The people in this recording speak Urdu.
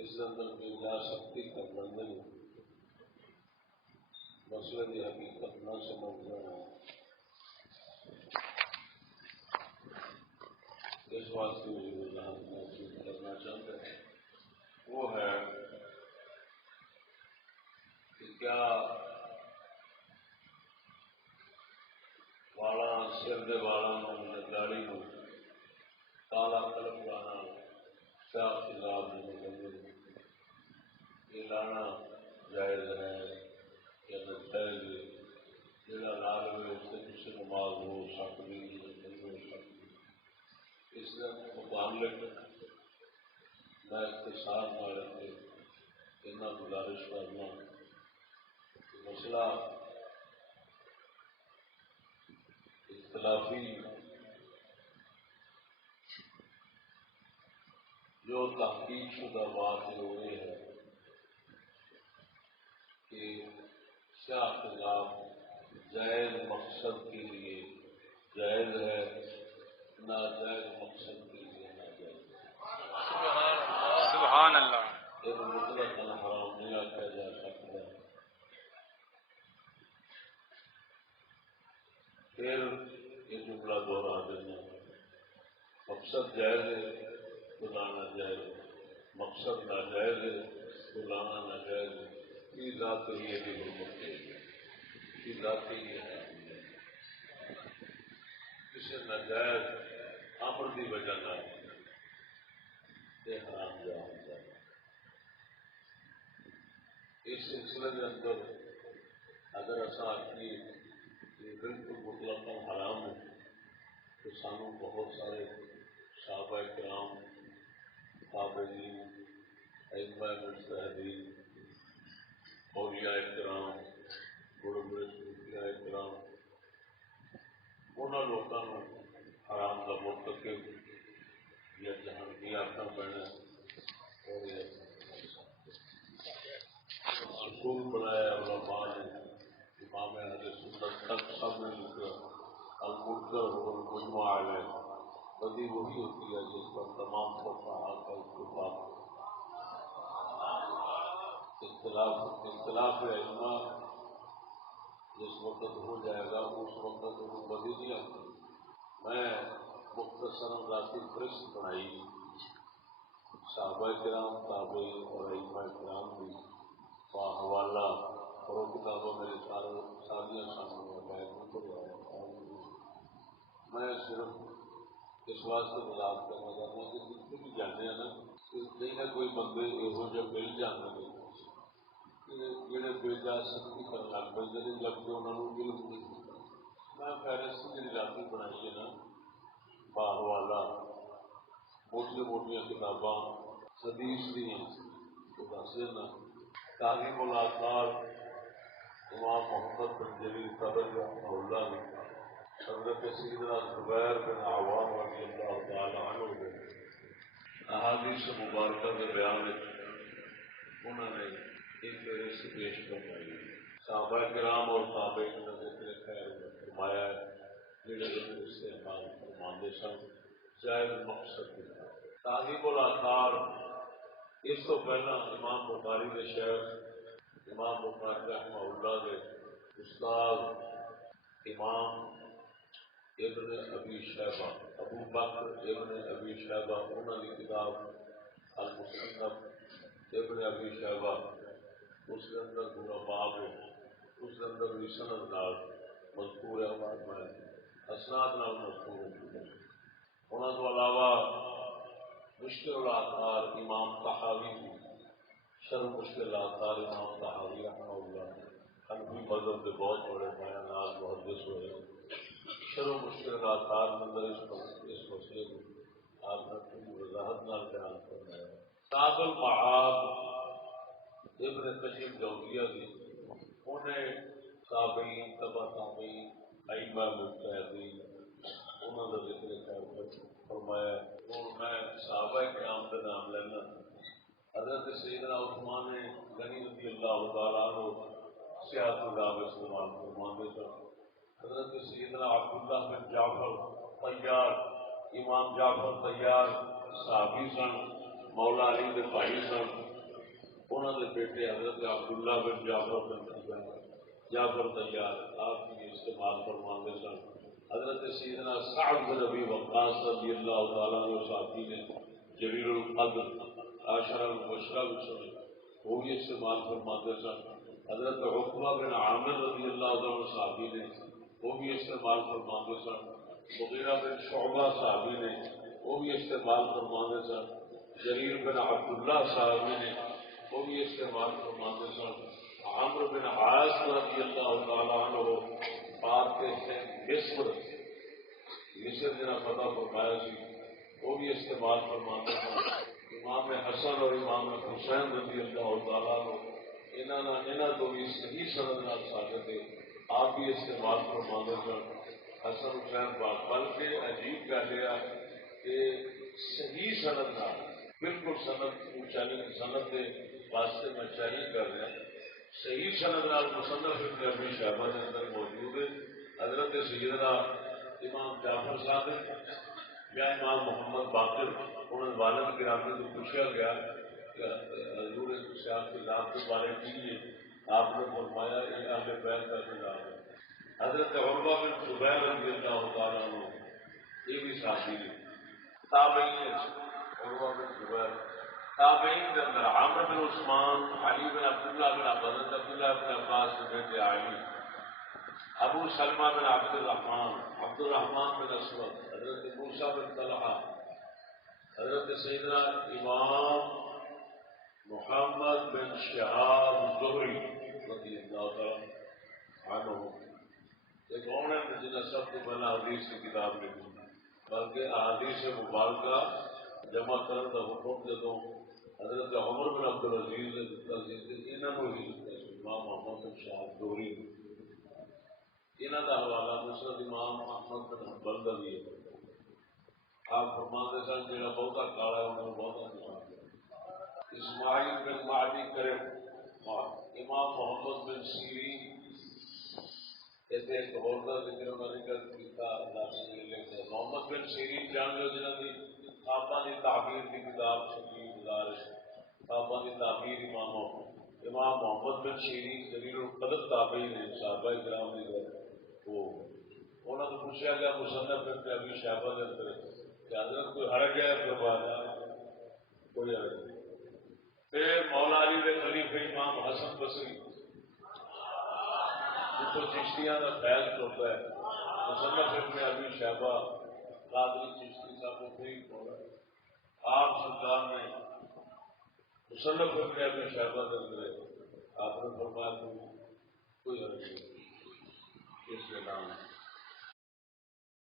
اس اندر بھی جا سکتی کرنا نہیں، مسئلے کی حقیقت نہ سمجھنا ہے. اس واسطے مجھے وضاحت محسوس کرنا چاہتے ہیں وہ ہے کہ کیا والا سر کے والا داڑھی کو کالا قلم لانا سیاہ تیزاب یہ لانا جائز ہے یا ناجائز ہے؟ جہاں لال ہوئے اس سے کسی نماز ہو سکتی نہیں ہو سکتی. اس متعلق میں اختصار والے اتنا گزارش کرنا مسئلہ اختلافی جو تحقیق شدہ بات یہ ہے کہ سیاہ تیزاب جائز مقصد کے لیے جائز ہے، ناجائز مقصد کے لیے ناجائز ہے. سبحان اللہ. یہ مطلق حرام نہیں آخیا جا سکتا. پھر یہ جملہ دوہرا دینا، مقصد جائز ہے تو لانا جائز ہے، مقصد ناجائز ہے تو لانا ناجائز ہے. کی ذات ہی یہ بھی حرمت ہے، کی ذات ہی یہ ہے. کسی ناجائز امر کی وجہ نہ یہ حرام جا ہوتا ہے. اس سلسلے کے اندر اگر ایسا آدمی یہ بالکل مطلق حرام ہے تو سانو بہت سارے صحابہ کرام، تابعین، ائمہ مجتہدین، اولیاء کرام، بڑے بڑے صوفیاء کرام، انہوں لوگوں حرام کا مرتکب یا جہنمی آخنا پینا اور اصول بنایا علماء نے، امام اہل سنت تک سب نے لکھا المنکر والمجمع علیہ. بدی وہی ہوتی ہے جس پر تمام فقہاء کا اتفاق. اختلاف علما جس وقت ہو جائے گا اس وقت وہ بدی نہیں آتی. میں مختصر ذاتی فہرست بنائی صحابہ کرام، تابعین اور ائمہ کرام کی حوالہ اور وہ کتابیں میرے ساری سامنے میں صرف اس واسطے وضاحت کرنا چاہتا ہوں کہ جتنے بھی جانے ہیں نا کہیں نہ کوئی بندے یہو جہ مل جانے ہیں جہے بےجا سختی کرنے لگ پہ جبکہ انہوں نے علم نہیں ہوتا. میں فہرست جی ذاتی بنائی ہے نا باحوالہ موٹی موٹیاں کتاباں حدیث دیا دس دینا. تعلیم الاثار امام محمد بن جلیل طبری رحمہ اللہ نے حضرت سیدنا زبیر بن عوام رضی اللہ تعالی عنہ کے احادیث مبارکہ کے بیان انہوں نے ایک فہرست پیش کروائی. صحابہ کرام اور تابعین کا ذکر خیر فرمایا ہے جڑے استعمال فرماندے سن جائز مقصد تھا. تعلیم الاثار اس تو پہلا امام بخاری کے شیخ امام بخاری رحمہ اللہ کے استاد امام ابن ابی شیبہ ابو بکر ابن ابی شیبہ انہوں کی کتاب المصنف ابن ابی شیبہ اس کے اندر پورا باب ہے، اس کے اندر بھی سند نال مذکور ہے، اسناد نال مذکور ہے. انہوں کو علاوہ مشکل الاثار امام طحاوی کی شرح مشکل الاثار امام طحاوی رحمہ اللہ حنفی مذہب کے بہت بڑے بیانات محدث ہوئے. شرح مشکل الاثار کے اندر اس مسئلے کو آپ نے پوری وضاحت نال بیان کرنا ہے. تاج المعاد ابن قیم جوزیہ کی انہیں تابعین تبع تابعین ائمہ مجتہدین انہوں کا ذکر کر فرمایا. اور میں صحابہ کرام کا نام لینا. حضرت سیدنا عثمان غنی رضی اللہ تعالیٰ عنہ سیاست کتاب استعمال فرماتے سن. حضرت سیدنا عبداللہ بن جعفر طیار امام جعفر طیار صحابی سن مولا علی کے بھائی سن، انہوں نے بیٹے حضرت عبداللہ بن جعفر بن جعفر طیار آپ کی استعمال فرماتے سن۔ حضرت سیدنا سعد بن ابی وقاص رضی اللہ تعالیٰ عنہ صحابی نے جلیل القدر عاشرہ المبشرہ بن وہ بھی استعمال فرماتے سن۔ حضرت عقبہ بن عامر رضی اللہ عنہ صحابی نے وہ بھی استعمال فرماتے سن۔ مغیرہ بن شعبہ صحابی نے وہ بھی استعمال فرماتے سن۔ جریر بن عبداللہ صحابی نے وہ بھی استعمال فرماتے سن۔ عمرو بن عاص رضی اللہ تعالیٰ عنہ بات کے تھے مصر جنا فتح فرمایا سی وہ بھی استعمال فرماتے سن۔ امام حسن اور امام حسین رضی اللہ تعالیٰ عنہ انہوں تو بھی صحیح سند نال ثابت ہے آپ بھی استعمال فرماتے سن۔ حسن حسین بات بلکہ عجیب گل یہ کہ صحیح سند نال بالکل سند کے واسطے میں چیلنج کر رہا صحیح سند نال مصنف ابن ابی شیبہ کے اندر موجود ہے۔ حضرت سیدنا امام جعفر صادق یا امام محمد باقر انہوں والد گرامی کو پوچھا گیا کہ حضور صاحب کی ذات کے بارے کی ہے، آپ نے فرمایا یہ اہل بیت کا خلاف ہے۔ حضرت عروہ بن زبیر رضی اللہ تعالیٰ عنہ یہ بھی ساتھی ہے۔ تابعین عروہ بن زبیر تابعین کے اندر عامر بن عثمان، علی بن عبداللہ بن حضرت عبداللہ بن عباس کے بیٹے علی، ابو سلمہ بن عبد الرحمن بن اسود، حضرت موسیٰ بن طلحہ، حضرت سیدنا امام محمد بن شہاب زہری رضی اللہ عنہ یہ کون ہے جنہیں سب سے پہلا حدیث کی کتاب لکھی بلکہ احادیث مبارکہ جمع کرنے کا حکم جدوں حضرت عمر بن عبدالعزیز نے دتا سی انہوں ہی دتا امام محمد بن شہاب زہری انہوں کا حوالہ مسند امام احمد بن حنبل کا بھی ہے۔ آپ فرماتے سن جہاں بہتا کالا ہے انہوں نے بہتا نشان اسماعیل بن معدی کرم امام محمد بن سیرین ایسے ایک اور کا ذکر انہوں نے کیا محمد بن سیرین جان لو جنہوں نے خوابہ کی تعبیر کی کتاب چھپی گزارش خوابہ کی تعبیر امام محمد بن سیرین جلیل القدر تابعین نے صحابہ کرام نے انہوں نے پوچھا گیا مصنف ابن ابی شیبہ کے اندر کہ حضرت کوئی حرج ہے فرمایا کوئی حرج نہیں۔ پھر مولا علی کے خلیفہ امام حسن بصری جتوں چشتیاں کا فیض ہوتا ہے مصنف ابن ابی شیبہ قادری چشتی صاحب کو بھی آپ سرکار نے مصنف ابن ابی شیبہ کے اندر آپ نے فرمایا کوئی حرج نہیں اس کے نام